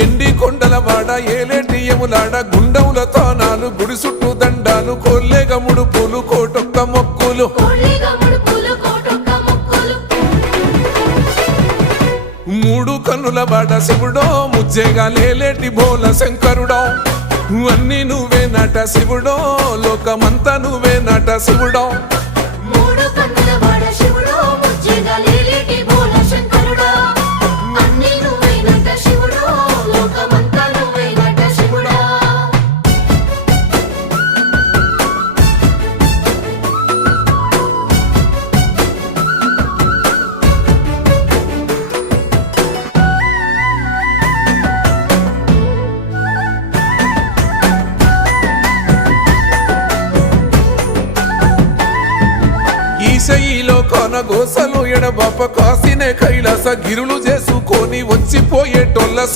ఎండి కొండల వాడ ఏలేటియములాడ గుండముల తానాలు గుడి చుట్టూ దండాలు కొల్లేగ ముడుపులు కోటొక్క మొక్కులు మూడు కన్నుల వాడ శివుడో ముజ్జేగా లేలేటి బోల శంకరుడో అన్ని నువ్వే నట శివుడో లోకమంతా నువ్వే నట శివుడో ఈశయిలో కొనగోసలు ఎడబాప కాసినే కైలాస గిరులు చేసుకొని వచ్చిపోయేటోళ్ళ